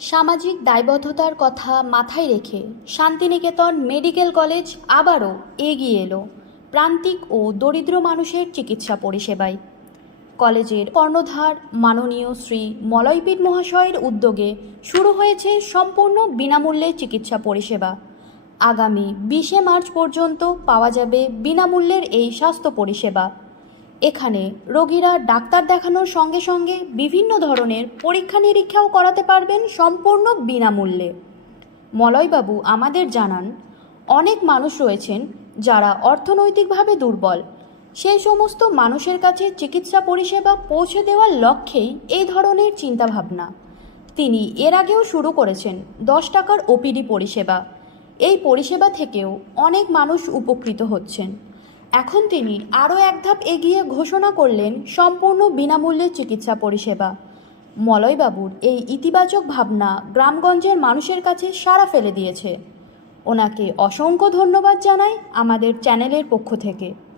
সামাজিক দায়বদ্ধতার কথা মাথায় রেখে শান্তিনিকেতন মেডিকেল কলেজ আবারও এগিয়ে এলো প্রান্তিক ও দরিদ্র মানুষের চিকিৎসা পরিষেবায়। কলেজের কর্ণধার মাননীয় শ্রী মলয়পীঠ মহাশয়ের উদ্যোগে শুরু হয়েছে সম্পূর্ণ বিনামূল্যে চিকিৎসা পরিষেবা। আগামী 20শে মার্চ পর্যন্ত পাওয়া যাবে বিনামূল্যের এই স্বাস্থ্য পরিষেবা। এখানে রোগীরা ডাক্তার দেখানোর সঙ্গে সঙ্গে বিভিন্ন ধরনের পরীক্ষা নিরীক্ষাও করাতে পারবেন সম্পূর্ণ বিনামূল্যে। মলয়বাবু আমাদের জানান, অনেক মানুষ রয়েছেন যারা অর্থনৈতিকভাবে দুর্বল। সেই সমস্ত মানুষের কাছে চিকিৎসা পরিষেবা পৌঁছে দেওয়ার লক্ষ্যেই এই ধরনের চিন্তাভাবনা। তিনি এর আগেও শুরু করেছেন 10 টাকার ওপিডি পরিষেবা। এই পরিষেবা থেকেও অনেক মানুষ উপকৃত হচ্ছেন। এখন তিনি আরও এক ধাপ এগিয়ে ঘোষণা করলেন সম্পূর্ণ বিনামূল্যে চিকিৎসা পরিষেবা। মলয়বাবুর এই ইতিবাচক ভাবনা গ্রামগঞ্জের মানুষের কাছে সাড়া ফেলে দিয়েছে। ওনাকে অসংখ্য ধন্যবাদ জানাই আমাদের চ্যানেলের পক্ষ থেকে।